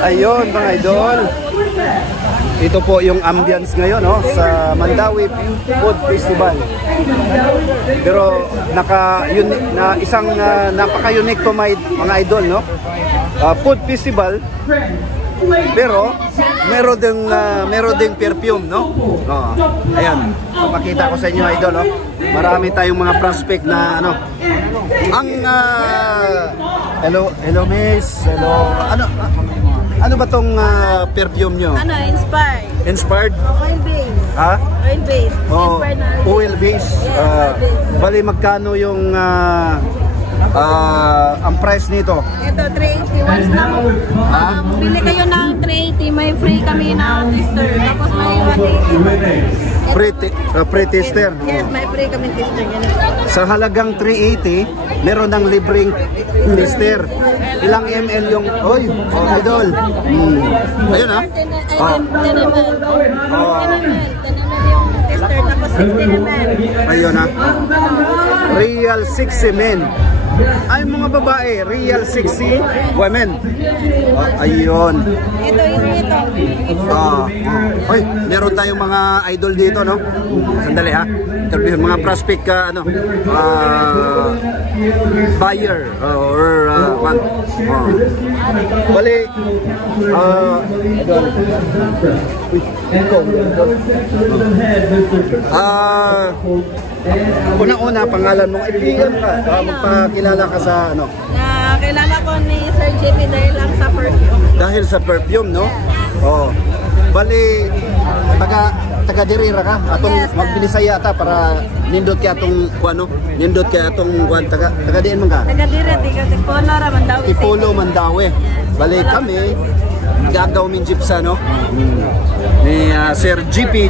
Ayun mga idol. Ito po yung ambience ngayon, no, sa Mandawi Food Festival. Pero isang napaka-unique to mga idol, no? Food Festival. Pero meron ding perfume, no? Ayan, papakita ko sa inyo idol, no? Marami tayong mga prospect na ano. Ang hello miss. Hello. Ano ba tong perfume nyo? Inspired. Inspired? Oil base. Ha? Oil base. Oh, oil base. Bali magkano yung ang price nito? Ito 380 once lang. Bili kayo ng 380, may free kami na tester. Tapos may 180. Free tester. Yes, may free kami tester. Sa halagang 380, meron ng libreng tester. Ilang ml yung idol? Ayun ha? 10 ml. 10 ml yung tester. Tapos 16 ml. Ayun ha? Real 60 men. Ay mga babae, real 60 women. Ayun. Ito yung Hoy, meron tayong mga idol dito, no? Sandali ha. Interview mga prospect buyer or one. Bali una-una, pangalan mong kaibigan ka, magpakilala ka sa ano? Nakilala ko ni Sir JP dahil lang sa perfume. Dahil sa perfume, no? Bali, taga-dirira ka? Atong magbinisaya ata para nindot kaya atong nindot kaya atong taga-diin man ka? Taga-dirira, Tipolo, Mandawi. Tipolo, Mandawi. Bali kami, gagaw min Gypsa, no? Ni Sir GP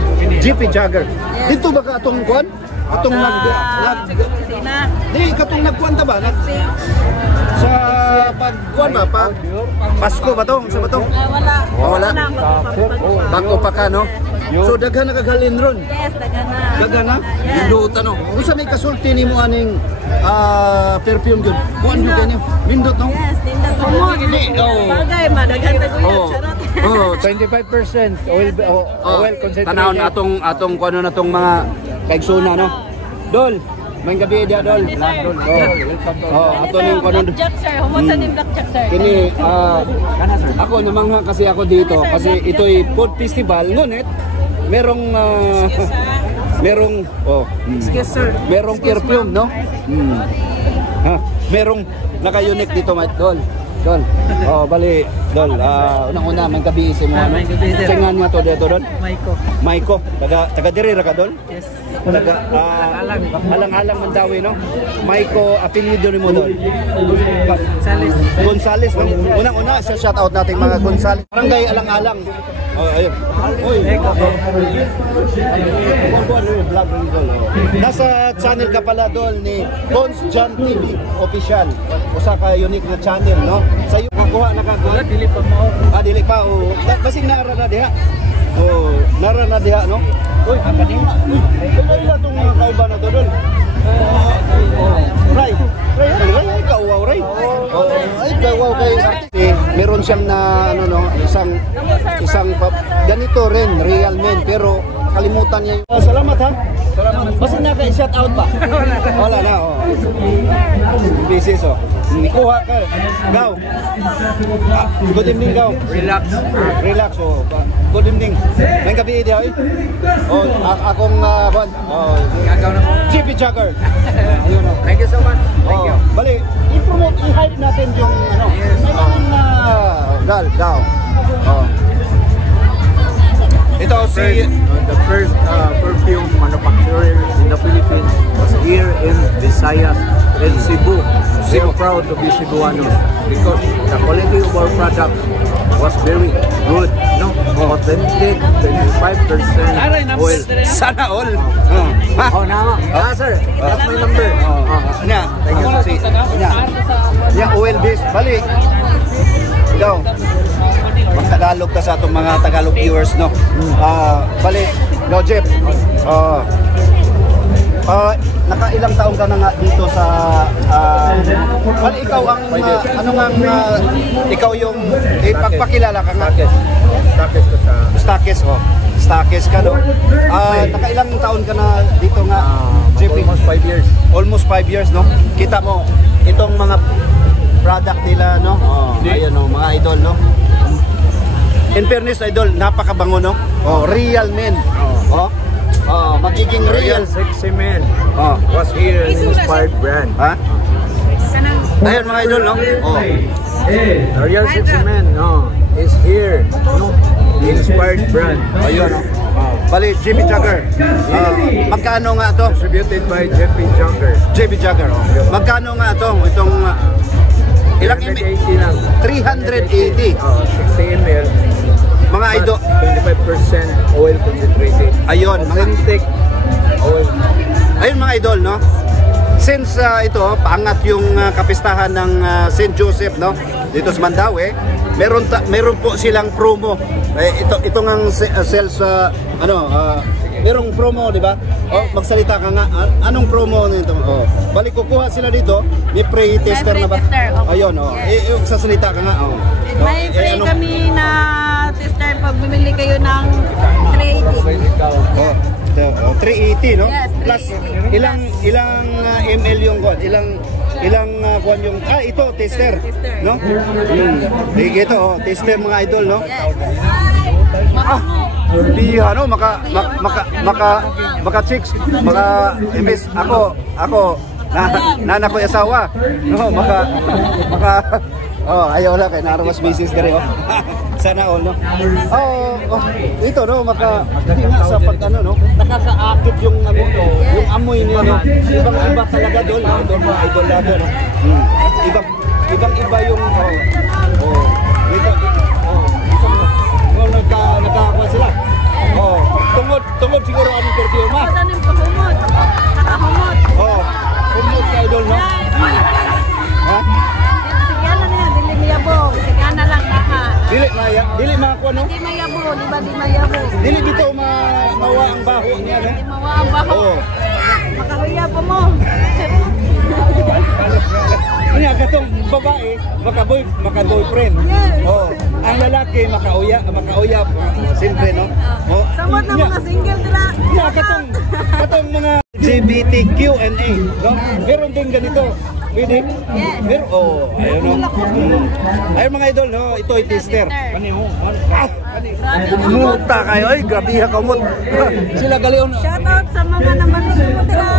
Jagger. Dito ba ka atong kuan? Atong katong nagkuan ta ba? Sa pagkuan ba? Pasko ba to? Sa ba to? Wala. Bako pa ka, no? So daghan nagagalin ron? Yes, daghan na. Daghan na? Mindot, ano? Kung sa may kasulti ni mo aning perfume yun, kuan yun kanyo? Mindot, no? Yes, tindang kumod. Bagay, madaghan taguyat. 25% oil concentrate. Tanawon atong kuan na tong mga kaigsuna, no? Dol, may gabi dia Dol. Ato ning kuan. Blackjack sir, humunsa ning blackjack sir. Kini ako namang kasi ako dito kasi ito'y food festival ngunit merong merong perfume, no? Merong naka-unique dito, Dol. Bali, Dol, unang-una, may gabi si mo, ano? Singan nga to dito, Dol? Maiko. Taga-dirira ka, Dol? Yes. Alang-alang Mandawi, no? Maiko, apelido ni mo, Dol? Gonzales, no? Unang-una, shout out natin mga Gonzales. Barangay Alang-alang. Ayun. Nasa channel ka pala, Dol, ni Bones John TV Official. Usa ka unique na channel, no? Sa iyo nakakuha. Dili pa mo. Dili pa. Basing nara na diha. Nara na diha, no? Uy, kanina. Kailan itong mga kaiba na to, Dol? Ray, kauwaw, Ray. Ay, kauwaw kay artist. Meron siyang na, isang ganito rin, real men, pero kalimutan niya. Salamat ha. Salamat. Basta naka-shout out pa. Wala na, busy, so. Kuha ka. Gaw. Good evening, Gaw. Relax. Good evening. May gabi ito, akong Gagaw na mo. GP Jagger. Thank you so much. Thank you. Bali, i-promote, i-hype natin yung Gaw. Ito si the first perfume manufacturer in the Philippines was here in Visayas and Cebu. We are proud to be Cebuanos because the quality of our product was very good, no? Authentic, 25% oil. Sana all. Sir, that's my number. Thank you. Oil based. Bali. Ikaw. Mag-Tagalog ka sa itong mga Tagalog viewers, no? Bali, no, Jeff. nakailang taong ka na nga dito sa well, ikaw ang ano nga ikaw yung ipagpakilala ka nga. Stakes ko sa Stakes, oh. Stakes ka, no? Nakailang taon ka na dito nga, JP? almost 5 years. Almost 5 years, no? Kita mo, itong mga product nila, no? Ayun, no? Mga idol, no? In fairness, idol, napakabango, no? Real men. Magiging real. Real sexy man Oh. was here in Inspired Brand. Ha? Ayun, mga idol, no? The real sexy man, is here, Inspired Brand. Ayun, no? Bali, JB Jagger. Magkano nga to? Distributed by Jeffrey Jagger. JB Jagger, oh. Magkano nga to? Itong ilang ml? 380 lang. 380. 60 ml. Mga idol. 25% oil concentrated. Ayun, mga Authentic oil. ayun mga idol, no? Since ito, paangat yung kapistahan ng St. Joseph, no? Dito sa Mandaue, meron po silang promo. Ito ngang sales merong promo, di ba? Magsalita ka nga. Anong promo nito? Balik kukuha sila dito, may pre-tester na ba? Pre-tester, okay. Ayun, sasalita ka nga. May free kami na tester pag bumili kayo ng trading. 380, no? Yes, 380. Plus ilang ml yung kwan? Ilang kwan yung ito tester, Tester. no? Ito, tester mga idol, no? Biha, no? Maka chicks, imbes ako nana ko asawa, no? Ayaw na kay naramas business dere, oh. Sana all, no? Ito, no? Hindi nga sa pag no? Nakakaakit yung amoy niya, no? Ibang-iba talaga doon, no? Doon mga idol natin, no? Ibang-iba yung, dito, nagkakakuha sila. Tungod siguro anong perfume, ha? Ano yung pahumot? Nakahumot. Humot ka, idol, no? Ha? Sigana na yan, dili mayabo. Sigana lang naka. Dili makakuha, no? Di mayabo, di ba di mayabo? Dili dito mawa ang baho niya, no? Di mawa ang baho. Makahuya pa mo. Kanya katong babae, maka-boyfriend. Yes. Ang lalaki makauya, siyempre, no? Samot na mga single nila. Kanya katong mga LGBTQ&A, no? Meron din ganito. Pwede? Yes. Pero, ayun, no? Ayun mga idol, no? Ito ay tester. Muta kayo, ay, grabe ha kamot. Sila galion. Shout out sa mga namanit mo nila.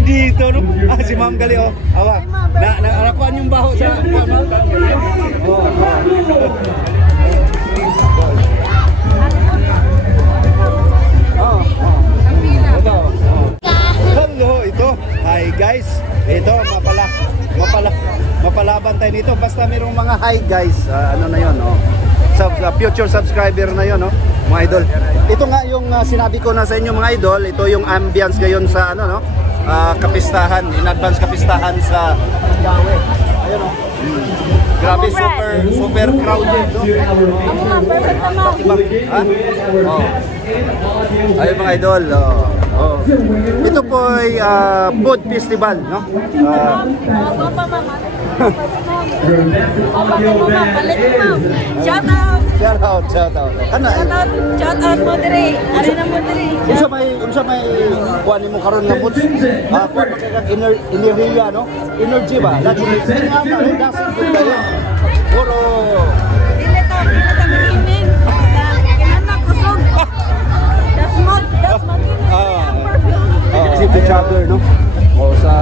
Dito, no? Si Ma'am Gali, oh. Awa. Nakuhaan yung baho sa... Hello, ito. Hi guys. Ito, mapalaban tayo nito. Basta mayroong mga hi guys. Ano na yun, oh. Future subscriber na yun, no? Mga idol. Ito nga yung sinabi ko na sa inyo, mga idol. Ito yung ambience ngayon sa ano, no? Kapistahan, in advance kapistahan sa Mandaue. Ayun, oh. Grabe, super crowded, no? Perfect naman. Ayun mga idol, ito po ay food festival, no? Shout out. Shout out. Ano? Shout out mo dire. Ari na mo dire. Unsa may kuan mo karon nga mood? Kuan makikag enerhiya, no? Energy ba? Lagi nga na dasit gud kayo. Puro Dili ta makinin. Kinana kusog. Das mod si Jagger, no? Sa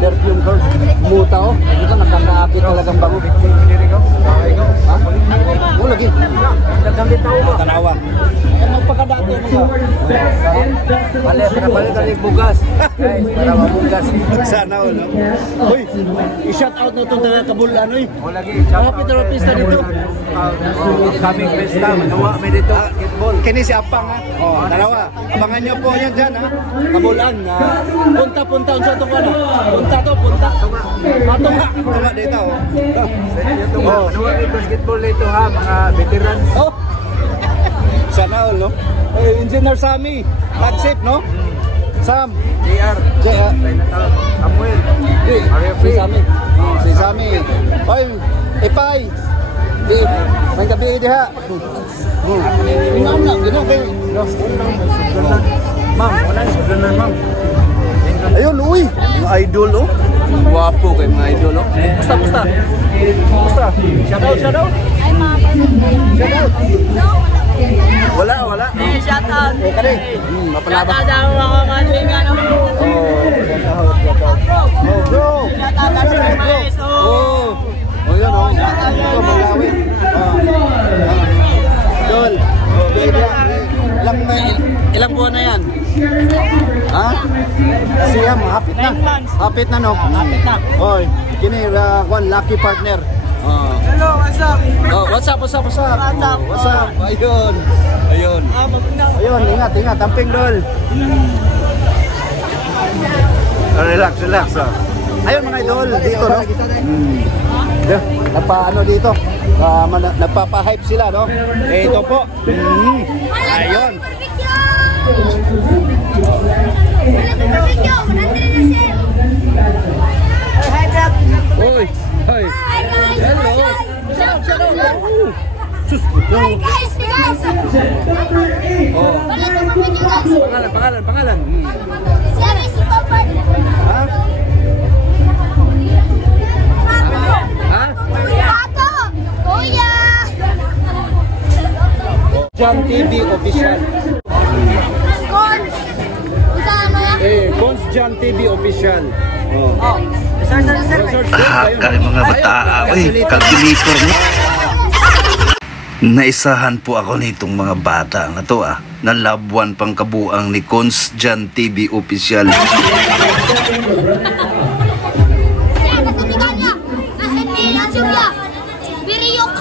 perfume girl, muta, oh. Ito nakakaakit talagang bango. Oh, lagi. Nagkamit tao ba? Tanawa. Magpakadato mo ba? Palit tali bugas. Guys, para mabugas. Sana, no? Uy, i-shout out na itong taga Kabulan, uy. Lagi. Happy terapista dito. Coming Pesta, manawa may dito. Basketball. Kini si Apang, ha? Dalawa. Abangan nyo po yan dyan, ha? Kabulan. Punta unsa ito ka na? Punta. Tunga dito, oh. Manawa may basketball dito ha, mga veteran. Oh! Sana all, no? Engineer Sammy, Tagsip, no? Sam. JR. JR. Samuel. Si Sami. Si Sami. Oy, Ipay. May gabi diha. Ingam na, gino kay. Ma'am, wala yung sudanan, ma'am. Ayun, uy, mga idol oh. Wapo kayo mga idol, oh. Basta. Shout out. Ay, mga Shout out. Wala. shout out. O kani. Mapalaba. Shout out sa mga kaibigan mo. Oh, bro. Shout out sa mga maestro. Oh, yan oh. Ito, Malawi. Idol. Ilang buwan na yan? Ha? Siyam, hapit na. 9 months. Hapit na, no? Hapit na. Oy, kini one lucky partner. Hello, what's up? Oh, what's up? What's up? What's up? Ayun. Ayun, ingat. Tamping dol. Relax. Oh. Ayun mga idol, dito, no? Nagpa-ano dito? Nagpapa-hype sila, no? Ito po. Ayun. Oy. Hi. Hello. Sus. Hi guys! Oh. Pangalan. Si Papa. Ha? Ha? Tato! Kuya! John TV official. Corns! Sa ano yan? Cons John TV official. Oh. Kaya mga bata, calculator mo. Naisahan po ako nitong mga bata na to na labuan pang kabuang ni Cons John TV official. Yan, nasa Biganya! Nasa Pilansubya! Biriyok!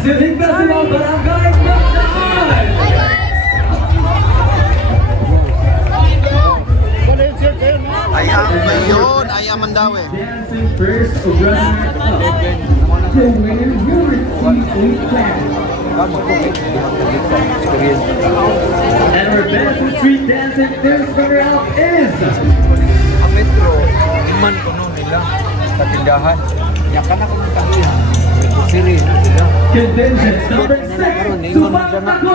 Siling Festival Barangay Ay Mandawi. dancing first to win your receipt class. And our best street dancing first runner-up is Ang metro, iman ko no nila sa tindahan. Yakan ako ng kahiya. Siri nila. contingent number 6, Tupac Paco.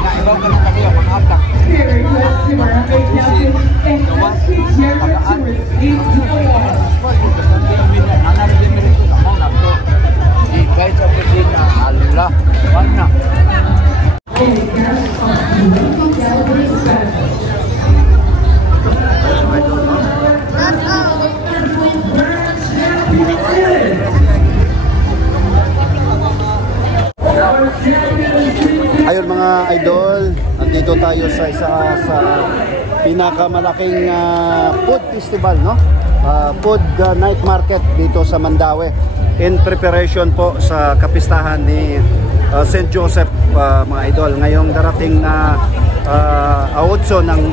Na ibaw ka ng kahiya, mga atak. Here you go, Barangay Captain and SC Chairman to receive the award. Guys, ako din na Allah. Mana? Ayun mga idol, nandito tayo sa isa sa pinakamalaking food festival, no? Food night market dito sa Mandawi in preparation po sa kapistahan ni St. Joseph, mga idol, ngayong darating na 8 ng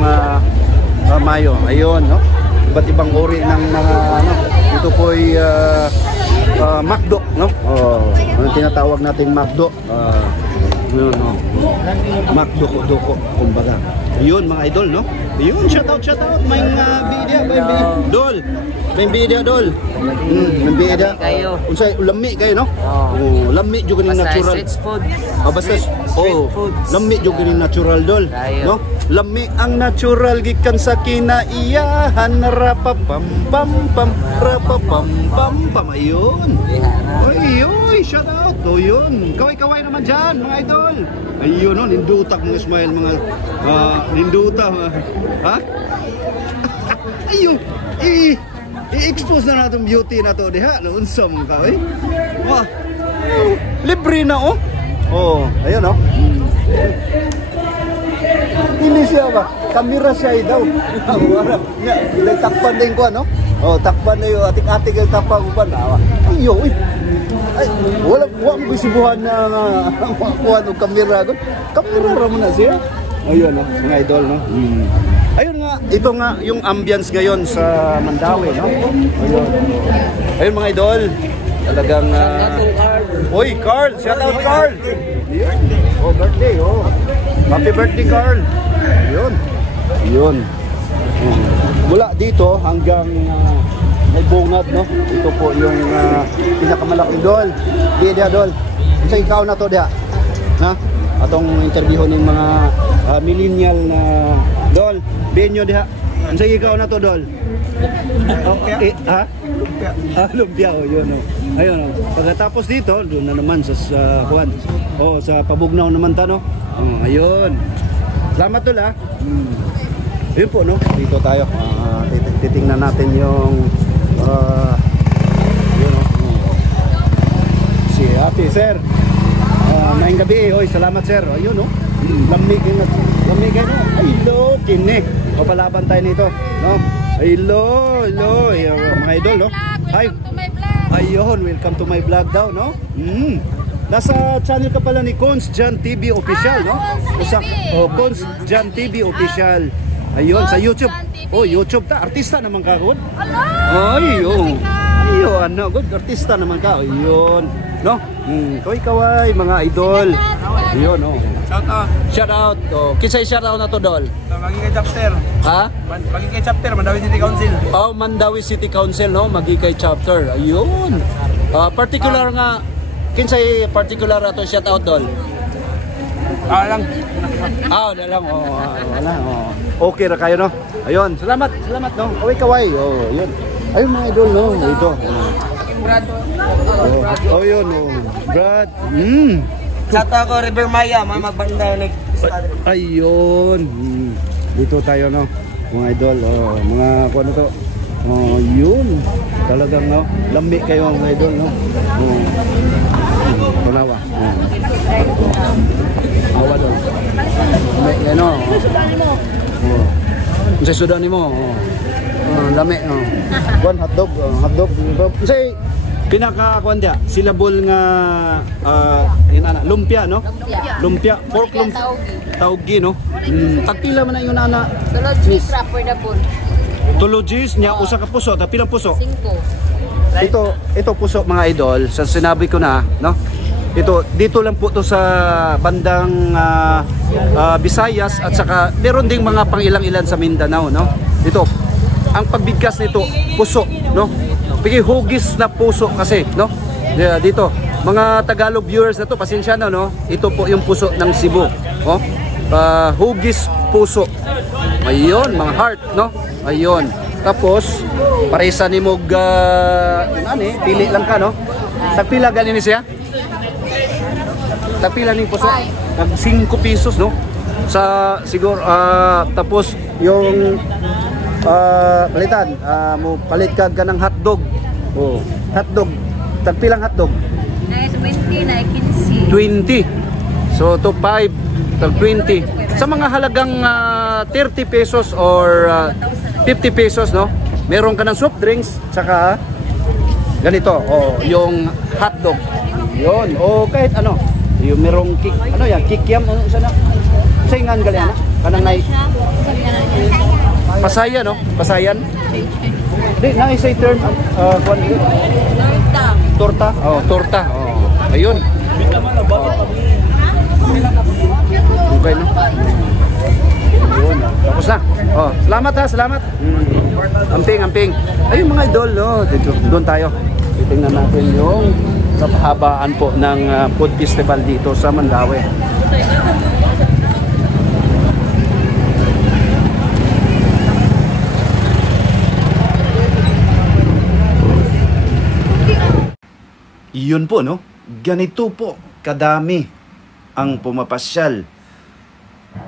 Mayo. Ayun, no? Iba't ibang uri ng mga ano, ito po'y McDo, no? Ano tinatawag nating McDo? Yun, no? McDo, kumbaga. Yun mga idol, no? Yun, shout out. May bidia, Dol. May bidia, Dol. May bidia. Unsay lami kayo, no? Oh, lami jud ni natural. Basta lami jud ni natural, Dol. No? Lami ang natural gikan sa kinaiyahan, rapapam pam pam, rapapam pam pam. Ayun. Oy, shout out. Oh, yun. Kaway naman dyan, mga idol. Ayun, no? Nindutak mga Ismail, mga ninduta. Ha? Ayun. I-expose na natin beauty na to diha. Naunsam ka, eh. Wah. Libre na, oh. Oh, ayun, oh. Hindi siya ba? Kamera siya daw. Takpan din ko, ano? Oh, takpan na yung atik-atik yung takpan ko pa na. Ayun, ay, wala mo bisibuhan na kuha ng kamera ko. Kamera raman na siya. Ayun, no? Mga idol, no? Ayun nga, ito nga yung ambience ngayon sa Mandawi, no? Ayun mga idol. Talagang Oy, Carl! Shout out, Carl! Yun. Oh, birthday, oh. Happy birthday, Carl! Yun. Yun. Mula dito hanggang may bungad, no? Ito po yung pinakamalaking dol. Di dia dol. Isa ikaw na to dia. Ha? Atong interview ng mga millennial na dol. Benyo diha. Isa ikaw na to dol. Ha? Lumpia, oh, yun, oh. Ayun, oh. Pagkatapos dito, doon na naman sa Juan. Oh, sa Pabugnaw naman ta, no? Oh, ayun. Salamat tol, ha? Ayun po, no? Dito tayo. Titingnan natin yung yun, no? Si Ate, sir. Maing gabi, oy, salamat, sir. Ayun, no? Lamig kayo, no? Ay, lo, kini. O, palaban tayo nito, no? Ay, lo, mga idol, no? Hi. Ayun, welcome to my vlog daw, no? Nasa channel ka pala ni Cons Jan TV Official, no? Cons Jan TV Official. Ayun, sa YouTube. Oh, YouTube ta. Artista naman ka, good? Ay, oh. Ayun, ano, good. Artista naman ka. Ayun, no? Kaway, mga idol. Ayun, oh. Shout out. Shout out. Oh, kisay shout out na to, dol. Magiging chapter. Ha? Magiging chapter, Mandawi City Council. Oh, Mandawi City Council, no? Magikay chapter. Ayun. Particular nga, kinsay particular ato shout out, dol. Lang. Wala lang. Wala. Okay na kayo, no? Ayun. Salamat, no? Kaway. Oh, yun. Ayun, mga idol, no? Ito. Oh, yun, oh. Brad. Shout out ko River Maya, mga magbanda ulit. Ayun. Dito tayo, no? Mga idol, mga ano to? Oh, yun. Talagang, no? Lambi kayo, mga idol, no? Panawa. Awa doon. Lambi kayo, no? Kasi sudan mo. Lambi, no? One hotdog. Kasi, pinaka-kuan dia, silabol nga lumpia, no? Lumpia, pork lumpia. Taugi, no? Tagpila man na yun, ana. Cheese wrapper na po. Tulogis niya, usa ka puso, tapilang puso. 5. Ito puso, mga idol, sa sinabi ko na, no? Dito lang po to sa bandang Visayas at saka meron ding mga pangilang-ilan sa Mindanao, no? Ito, ang pagbigkas nito, puso, no? Bigay hugis na puso kasi, no? Dito, mga Tagalog viewers na to, pasensya na, no? Ito po yung puso ng Cebu, no? Hugis puso. Ayun, mga heart, no? Ayun. Tapos, paresa ni Mog, pili lang ka, no? Tagpila ganin siya? Tagpila ni puso? Tag 5 pesos, no? Sa, siguro, tapos, yung palitan, palit ka ng hotdog. Oh, hotdog. Tagpilang hotdog? 20 na 15. 20. So to 5 tag 20. Sa mga halagang 30 pesos or 50 pesos, no? Meron ka ng soft drinks saka ganito, yung hotdog. 'Yon. O kahit ano, yung merong kikiam ano sana. Saingan gali ana. Kanang nay Pasaya, no? Pasayan. Di na isay term kuan torta. Torta. Ayun. Okay, no? Ayun. Tapos na. Salamat ha, salamat. Amping. Ayun, mga idol, no? Doon tayo. Titingnan natin yung kapahabaan po ng food festival dito sa Mandawi. Yun po, no? Ganito po kadami ang pumapasyal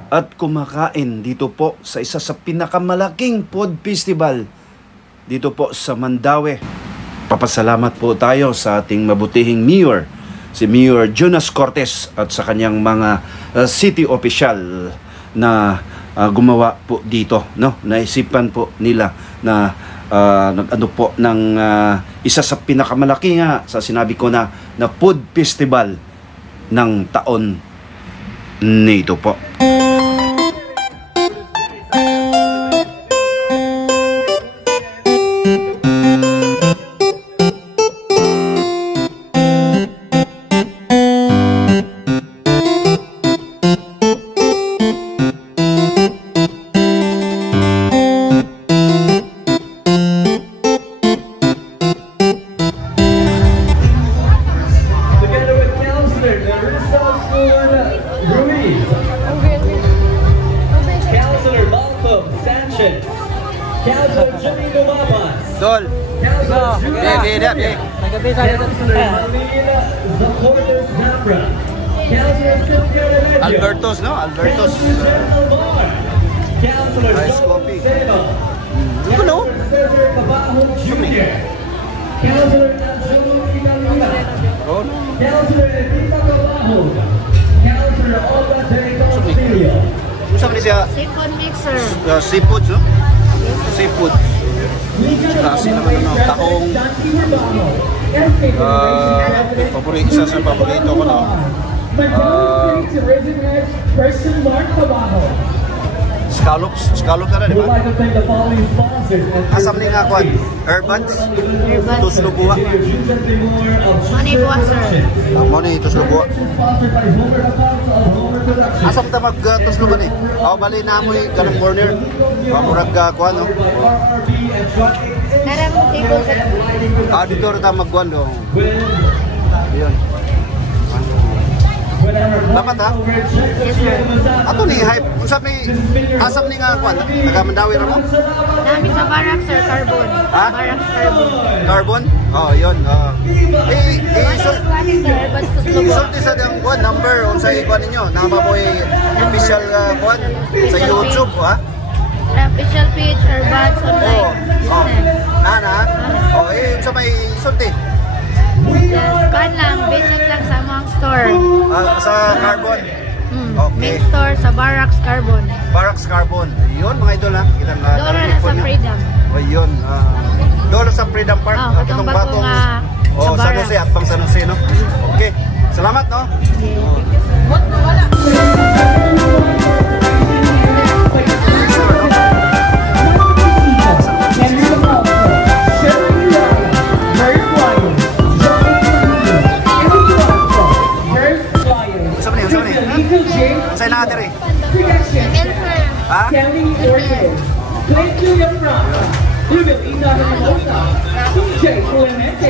at kumakain dito po sa isa sa pinakamalaking food festival dito po sa Mandawi. Papasalamat po tayo sa ating mabutihing mayor, si Mayor Jonas Cortez at sa kanyang mga city official na gumawa po dito, no? Naisipan po nila na nag-ano po ng isa sa pinakamalaki nga sa sinabi ko na food festival ng taon nito po. position. Councilor Jimmy Lumabas. Dol. Councilor Marlene Zaportes Zambra. Councilor Cynthia Remedio. Albertos, no? Albertos. Councilor Alvar. Councilor Ice Joel coffee. Seno. Ito, no? Cesar Cabajo Jr. Councilor Anjolo Igaluna. Oh. Councilor Evita Cabajo. Councilor Olga Teleconcilio. Saan ni siya? Seafood mixer. Seafood, no? Seafood. Kasi naman ano, taong paborito, isa sa paborito ko na. Scallops na rin, di ba? Asam ni nga kwan, Herbuds, Tuslubuha. Money po, sir. Mo ni Tuslubuha. Asam ta mag Tuslubuha ni? Bali na mo yung ganang corner. Murag kwan, no? Nara mo tipo sa... Dito rin tayo magkwan, no? Ayun. Dapat ha? Yes, sir. Ato ni hype. Usap ni asam ni nga kwan. Nagamandawi ra mo? Nami sa Barracks, sir, carbon. Ha? Barracks, carbon. Carbon? Oh, yun. Isulti sa diyang kwan number unsa ikwan ninyo. Nama mo official kwan sa YouTube, ha? Official page or Buds online business. Nana? Unsa may isulti? Yes, kan lang, basic lang sa mga store. Sa Carbon. Okay. Main store sa Barracks Carbon. Barracks Carbon. Yun mga idol ha. Kita na Doon na sa Freedom. O yun. Doon sa Freedom Park. Katong bagong sa San Barracks. Jose. Atbang San Jose, no? Okay. Salamat, no? Usap ni. Sa'yo na natin eh. Ha? Thank you, Yafra. Ludovica Hermosa. DJ Clemente.